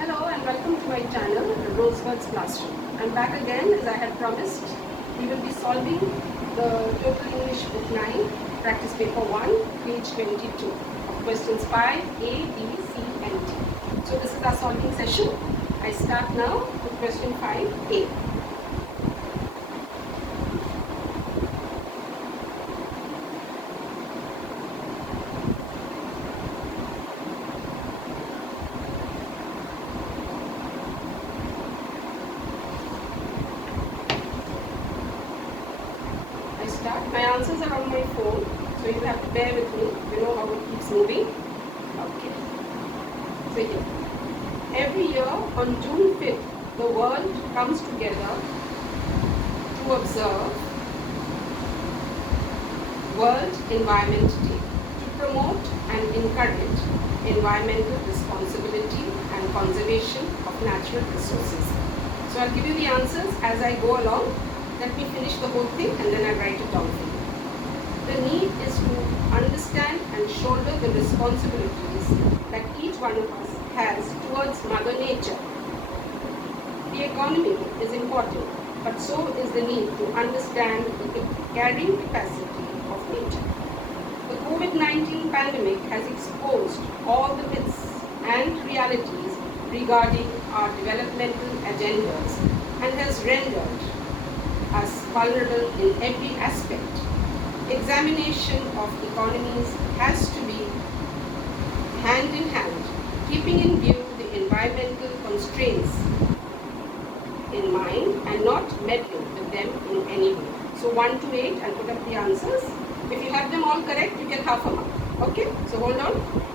Hello and welcome to my channel, Rosebird's Classroom. I'm back again as I had promised. We will be solving the Total English Book 9, Practice Paper 1, page 22 of questions 5, A, B, C and D. So this is our solving session. I start now with question 5, A. My answers are on my phone, so you have to bear with me. You know how it keeps moving. Okay. So here. Every year on June 5th, the world comes together to observe World Environment Day to promote and encourage environmental responsibility and conservation of natural resources. So I'll give you the answers as I go along. Let me finish the whole thing and then I'll write it down for you. The need is to understand and shoulder the responsibilities that each one of us has towards Mother Nature. The economy is important, but so is the need to understand the carrying capacity of nature. The COVID-19 pandemic has exposed all the myths and realities regarding our developmental agendas and has rendered us vulnerable in every aspect. Examination of economies has to be hand in hand, keeping in view the environmental constraints in mind and not meddling with them in any way. So 1 to 8, I'll put up the answers. If you have them all correct, you get half a mark. Okay, so hold on.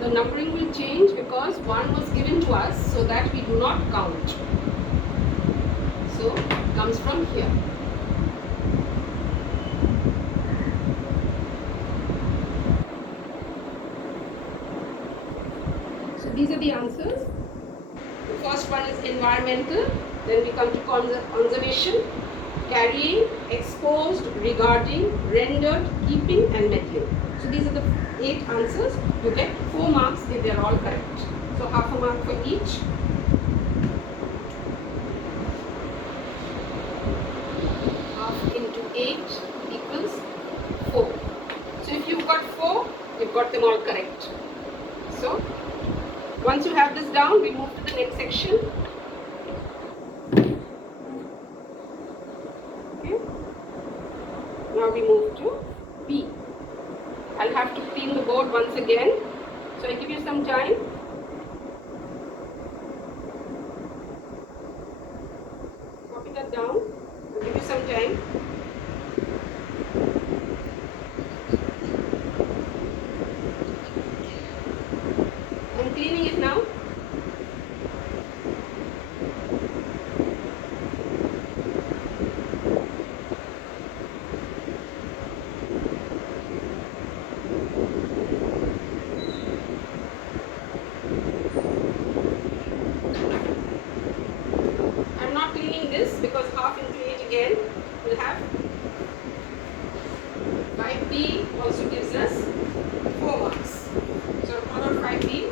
The numbering will change because 1 was given to us so that we do not count. So it comes from here. So these are the answers. The first one is environmental, then we come to conservation, carrying, exposed, regarding, rendered, keeping and meddling. So these are the 8 answers. You get 4 marks if they are all correct. So half a mark for each. 8 equals 4. So if you've got 4, you've got them all correct. So once you have this down, we move to the next section. Okay. Now we move to B. I'll have to clean the board once again. So I give you some time. Copy that down. I'll give you some time. I'm cleaning it now. I'm not cleaning this because half into 8 again will have 5B also gives us 4 marks. So I'll call out 5B.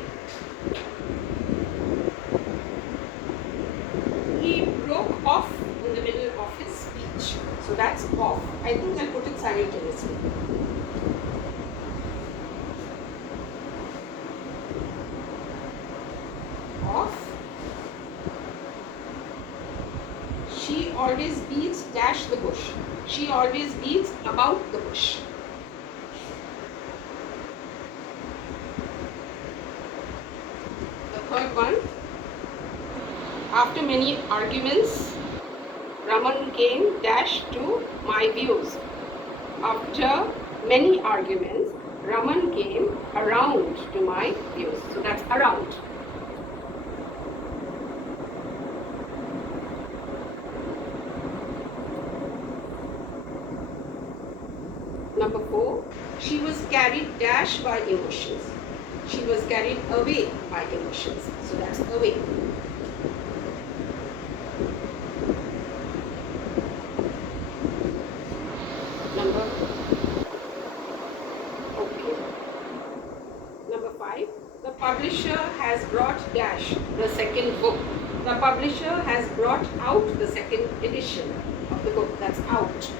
He broke off in the middle of his speech. So that's off. I think I'll put it simultaneously. Off. She always beats dash the bush. She always beats about the bush. The third one. After many arguments, Raman came dash to my views. After many arguments, Raman came around to my views. So that's around. Number 4, she was carried dash by emotions. She was carried away by emotions. So that's away. Number 5, the publisher has brought dash the second book. The publisher has brought out the second edition of the book. That's out.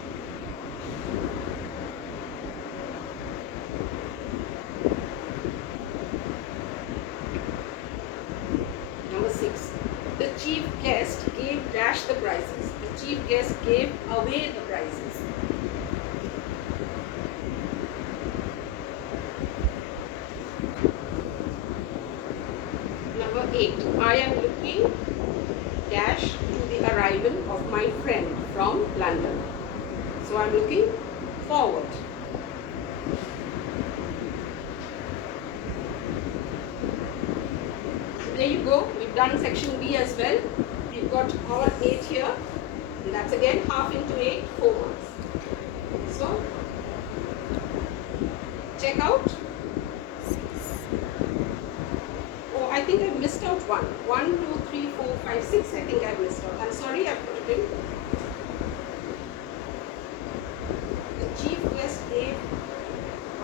Number 6, the chief guest gave dash the prizes. The chief guest gave away the prizes. Number 8, I am looking dash to the arrival of my friend from London. So I'm looking forward. So there you go. We've done section B as well. We've got all 8 here. And that's again half into 8, 4 marks. So check out. I think I missed out one. 1, 2, 3, 4, 5, 6. I think I missed out. I'm sorry, I put it in. The chief guest gave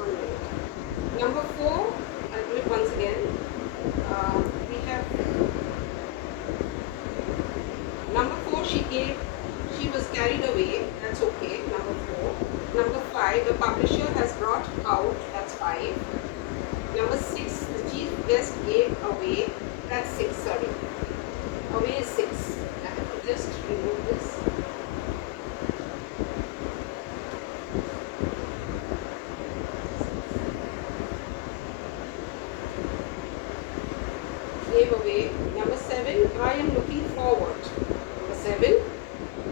on it. Number 4, I'll do it once again. We have number 4. She was carried away. That's okay. Number 4. Number 5, the publisher has brought out. That's 5. Number 6, the chief guest gave away. That's 6, sorry. Away is 6. I have to just remove this. Gave away. Number 7, I am looking forward. Number 7,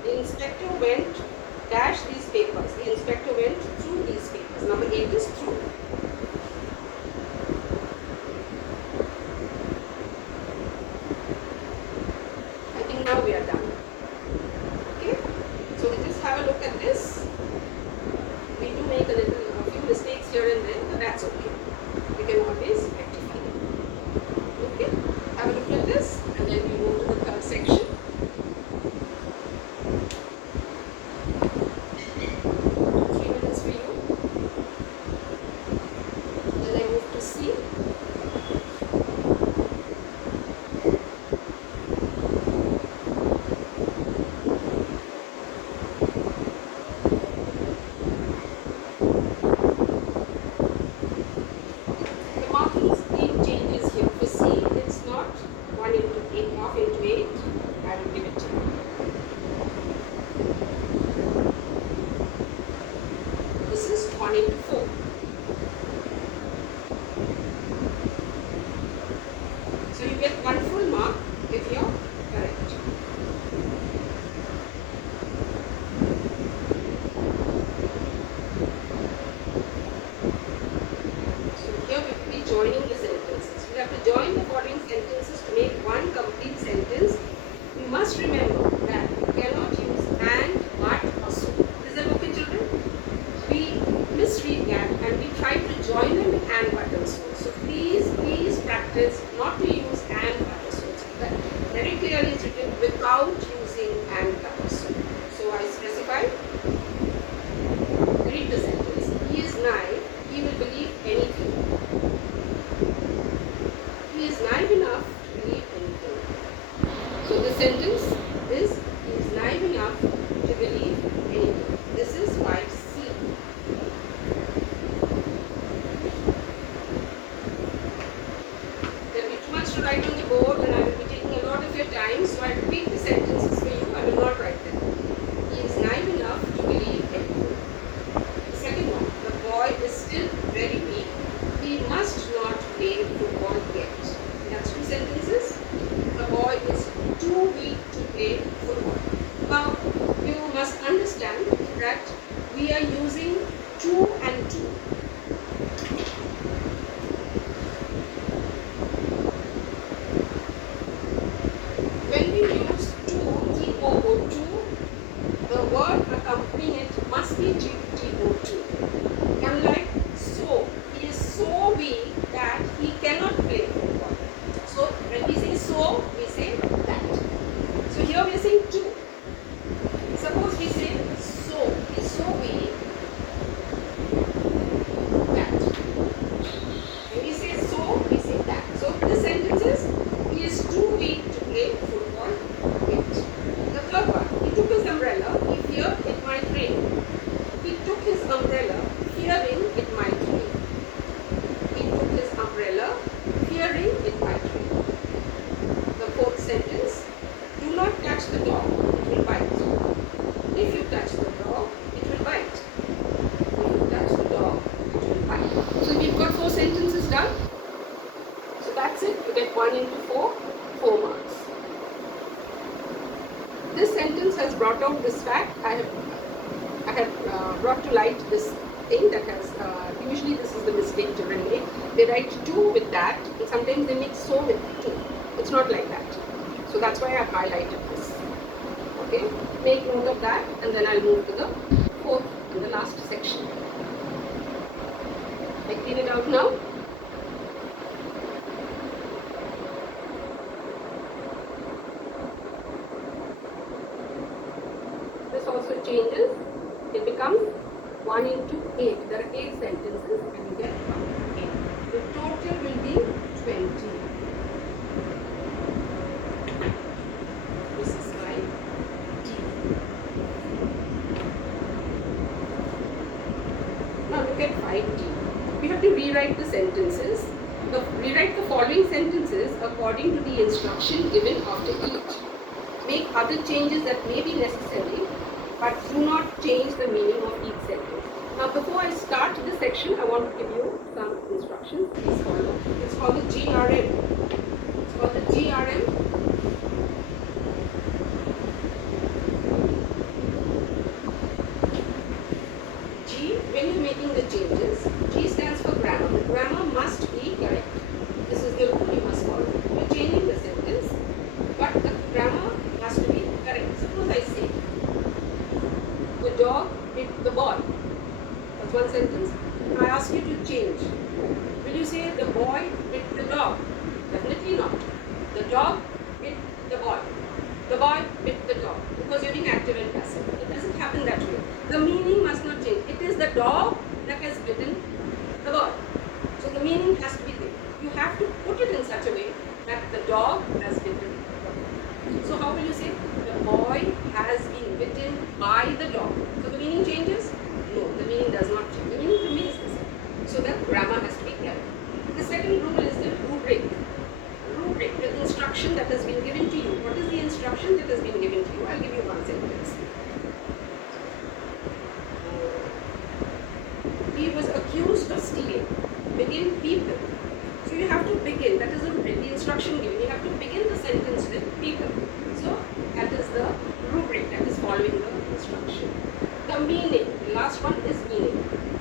the inspector went dash these papers. The inspector went through these papers. Number 8 is through. Now we are done. Okay, so we just have a look at this. We do make a few mistakes here and there, but that's okay. We can always rectify it. Okay, have a look at this, and then we move to the third section. we are using two and two. When we use two, T-O-O-2, the word accompanying it must be T-O-2. Unlike so, he is so weak that he cannot play football. So when we say so, we say that. So here we are saying two. Suppose we say so, he is so weak that. When we say so, we say that. So this sentence is, he is too weak to play football with. The third one, he took his umbrella, he feared it might rain. He took his umbrella, fearing it might rain. He took his umbrella, fearing it might rain. The fourth sentence, do not touch the dog, it will bite. If you touch the dog, it will bite. If you touch the dog, it will bite. So we've got 4 sentences done. So that's it. You get 1 into 4, 4 marks. This sentence has brought out this fact. I have brought to light this thing that has, usually this is the mistake children make. They write two with that, and sometimes they make so with two. It's not like that. So that's why I've highlighted this. Okay, make note of that, and then I'll move to the fourth and the last section. I clean it out now. This also changes. It becomes 1 into 8. There are 8 sentences, and you get 1 8. The total will be 20. This is my D. Now look at 5D. We have to rewrite the sentences. Rewrite the following sentences according to the instruction given after each. Make other changes that may be necessary, but do not change the meaning of each sentence. Now before I start this section, I want to give you some instructions. Please follow. It's called the GRM. It's called the GRM. G, when you're making the changes, G stands for grammar. The grammar must be correct. This is the rule you must follow. You're changing the sentence, but the grammar has to be correct. Suppose I say, the dog bit the ball. That's one sentence. I ask you to change. Will you say the boy bit the dog? Definitely not. The dog bit the boy. The boy bit the dog. Because you're being active and passive. It doesn't happen that way. The meaning must not change. It is the dog that has bitten the boy. So the meaning has to be there. You have to put it in such a way that the dog has bitten the boy. So how will you say? The boy has been bitten by the dog. So the meaning changes? No, the meaning does not change. The meaning remains the same. So the grammar has to be clear. The second rule is the rubric. Rubric, the instruction that has been given to you. What is the instruction that has been given to you? I'll give you one sentence. He was accused of stealing. Begin people. So you have to begin. That is the instruction given. You have to begin the sentence with people. So that is the rubric that is following the instruction. The meaning. The last one is meaning.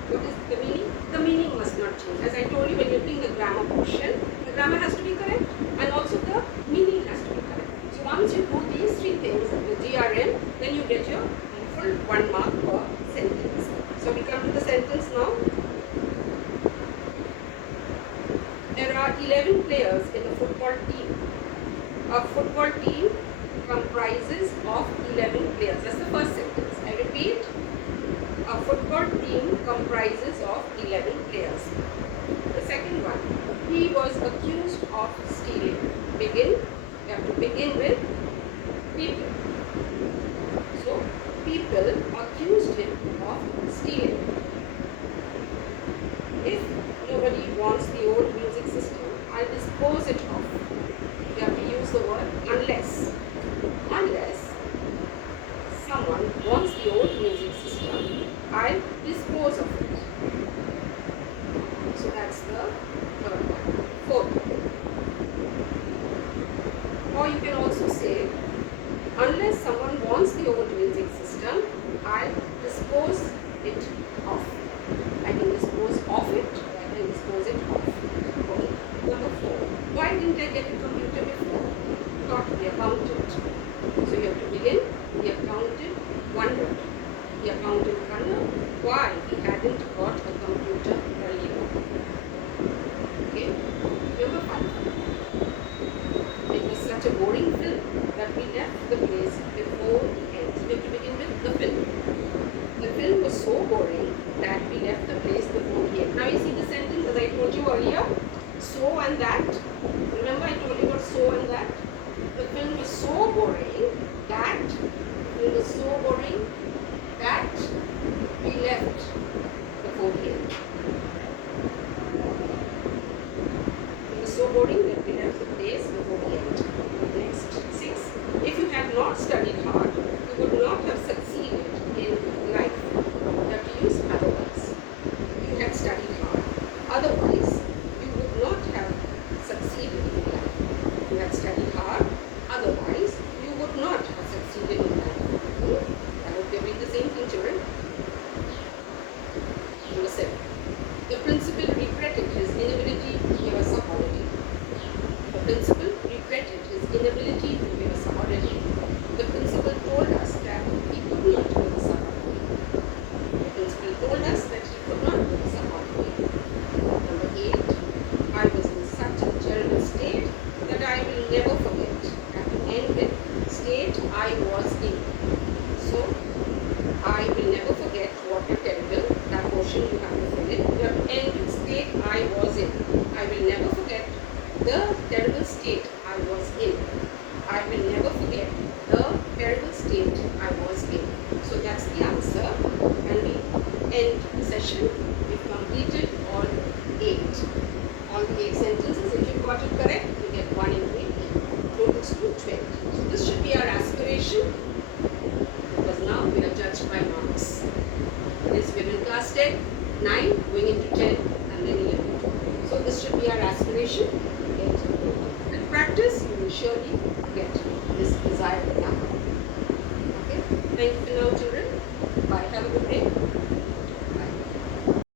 What is the meaning? The meaning must not change. As I told you, when you're doing the grammar portion, the grammar has to be correct, and also the meaning has to be correct. So once you do these 3 things, the GRM, then you get your full 1 mark per sentence. So we come to the sentence now. There are 11 players in a football team. A football team comprises of 11 players. That's the first sentence. I repeat. A football team comprises of 11 players. The second one. He was accused of stealing. Begin. You have to begin with people. So, people accused him of stealing. If nobody wants the old music system, I'll dispose it of. You have to use the word unless. Unless someone wants the old music system, I'll dispose of it. So that's the third one. Fourth. Or you can also say, unless someone wants the old music system, I'll dispose it wondered. The accountant wondered why he hadn't got a computer earlier. Okay, number 5. It was such a boring film that we left the place before the end. So we have to begin with the film. The film was so boring that we left the place before the end. Now you see the sentence as I told you earlier. So and that. Remember I told you about so and that? The film was so boring that we left before the end. It was so boring that we left the place before the end. Next, 6. If you had not studied hard, you would not have succeeded in life. You have to use otherwise. You had studied hard. Otherwise, you would not have succeeded in life. You had studied hard. Otherwise, you would not have succeeded in life. I hope you're doing the same thing, children. Number 7. The principal regretted his inability to give us a holiday. The principal regretted his inability to give us a holiday. The principal told us that he could not give us a holiday. The principal told us that he could not give us a holiday. Number 8. I was in such a terrible state that I will never forget. I have to end with state I was in. So, I will never forget what a terrible, that portion you have to fill in. You have to end with state I was in. I will never forget the terrible state I was in. I will never forget the terrible state I was in. So that's the answer, and we end the session. We've completed all 8. All the 8 sentences. If you got it correct, you get 1 in 8. Totals to 20. So this should be our aspiration, because now we are judged by marks. Yes, we're in class 10, 9, going into 10, and then 11. So this should be our aspiration. And practice, you will surely get this desired number. Okay? Thank you for now, children. Bye. Have a good day.